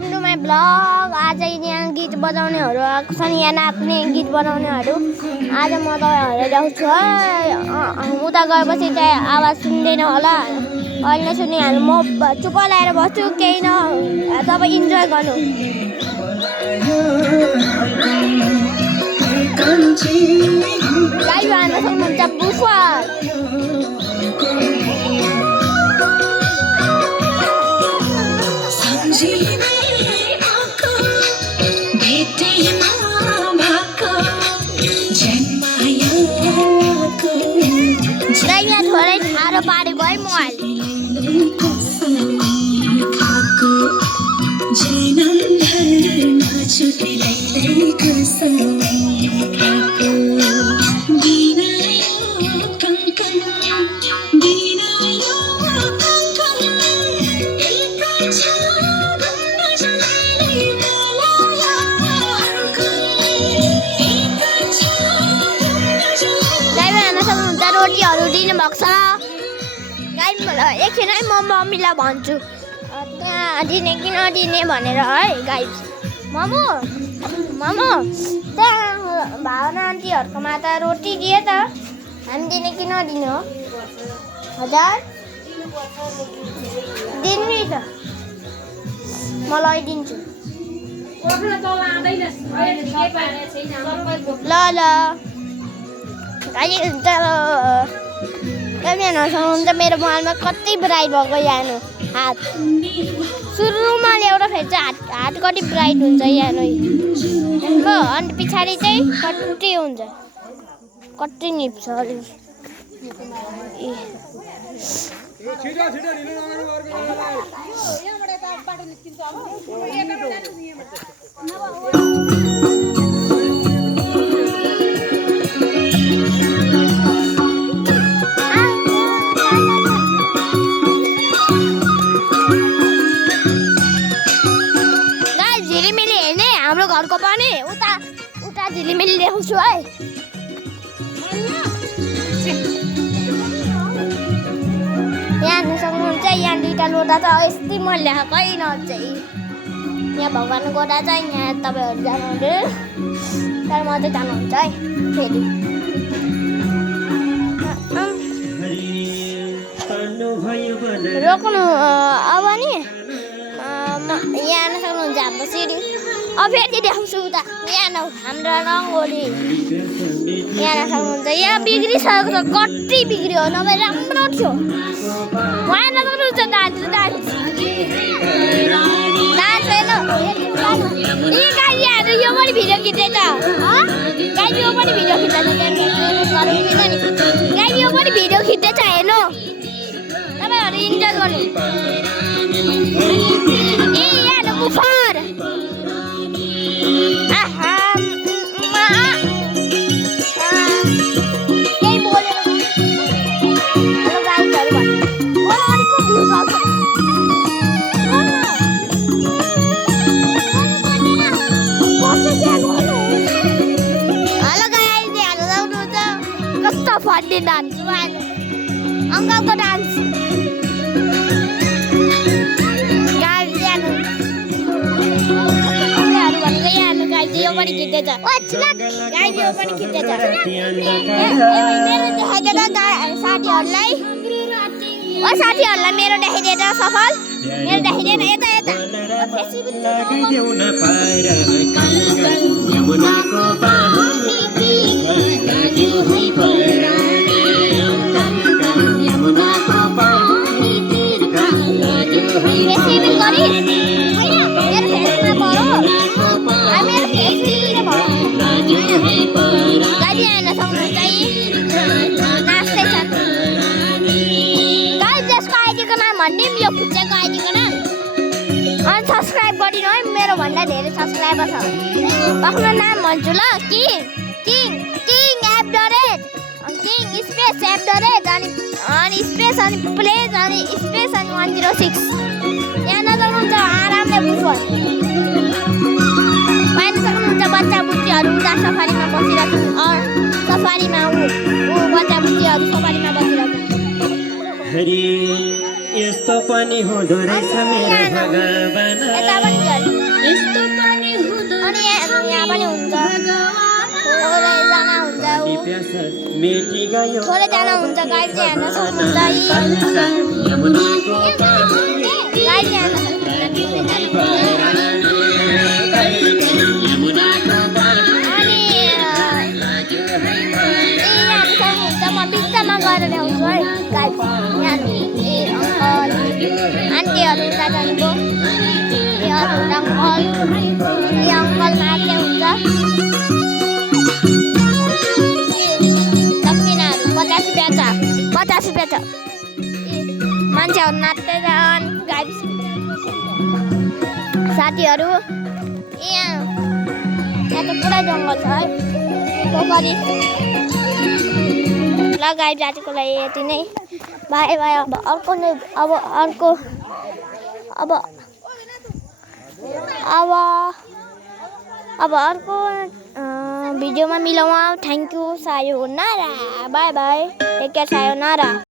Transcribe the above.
Welcome to my blog. आज यहाँ गीत बजाउनेहरू आएको छन्, यहाँ नाच्ने गीत बनाउनेहरू। आज म तपाईँहरूलाई ल्याउँछु है। उता गएपछि चाहिँ आवाज सुन्दैन होला, अहिले नै सुनिहाल्नु। म चुप लगाएर बस्छु, केही न, तपाईँ इन्जोय गर्नु। लाइभ हाल्न सक्नुहुन्छ बुफर। यहाँ थोरै ठाडो पारेको है मोबाइल। रोटीहरू दिनु भएको छ गाई। एकछिन है, म मम्मीलाई भन्छु त्यहाँ दिने कि नदिने भनेर है गाई। मोमो त्यहाँ भावना आन्टीहरूकोमा त रोटी दिए त, हामी दिने कि नदिने हो? हजुर दिनु नि त, म लगाइदिन्छु। ल ल हुन्छ। मेरो मोबाइलमा कति ब्राइट भएको यहाँ हात सुरुमा ल्याउँदाखेरि चाहिँ हात कति ब्राइट हुन्छ यहाँ हो, अनि पछाडि चाहिँ कति हुन्छ, कति निप्छ अलिक। हाम्रो घरको पनि उता झिलिमिली ल्याउँछु है। यहाँ हेर्नु सक्नुहुन्छ, यहाँ दुईवटा लोटा छ। यस्तै मैले ल्याएकै नचाहिँ। यहाँ भगवान्को गोटा छ, यहाँ तपाईँहरू जानुहुँदैन, तर म चाहिँ जानुहुन्छ है फेरि। रोक्नु अब नि यहाँ हेर्न सक्नुहुन्छ हाम्रो सिडी। अब फेरि देखाउँछु उता, यहाँ हाम्रो रङ्गोली यहाँ सक्नुहुन्छ। यहाँ बिग्रिसकेको छ, कति बिग्रियो, नभए राम्रो थियो। उहाँ हेर्न सक्नुहुन्छ डान्स यी गाईहरू यो पनि भिडियो खिच्दैछ। गाई यो पनि भिडियो खिच्दैछ, गाई यो पनि भिडियो खिच्दैछ, हेर्नु तपाईँहरू इन्जोय गर्नु। ए यहाँ बुफर फन्डी डान्स, अङ्कलको डान्स भनेको यहाँ गाई यो पनि खिच्दैछ, गाई यो पनि खिच्दैछ। साथीहरूलाई मेरो देखाइदिएर सफल, मेरो देखाइदिएन। यता भन्ने यो खुच्चाको आइदिएको न, अनि सब्सक्राइब गरिदिनु है। मेरो भन्दा धेरै सब्सक्राइबर छ। आफ्नो नाम भन्छु ल, किङ एपडरेट, किङ स्पेस एपडरेट, अनि स्पेस, अनि प्लेज, अनि स्पेस, अनि 106। यहाँ नजानुहुन्छ, आरामले बुफर पाइन सक्नुहुन्छ। बच्चा बुच्चीहरू उता सफारीमा बसिरहेको छ, सफारीमा बच्चा बुच्चीहरू सफारीमा बसिरहेको छ। यस्तो पनि हुँदो रहेछ मेरो भगवान। अनि यहाँ पनि हुन्छ थोरैजना हुन्छ गाइड चाहिँ हेर्न सक्नुहुन्छ गाइड हेर्न म बिचमा गएर ल्याउँछु है गाइड यहाँ अङ्कल आन्टीहरू उता जानुभयो अङ्कल नाच्ने हुन्छ दक्षिणाहरू 50 रुपियाँ छ मान्छेहरू नाच्दै जान् गाइड साथीहरू यहाँ त पुरै जङ्गल छ है पोखरी ल गाइड आजको लागि यति नै बाई बाई अब अर्को भिडियोमा मिलाउँ थ्याङ्क यू सायोनारा bye bye take care sayonara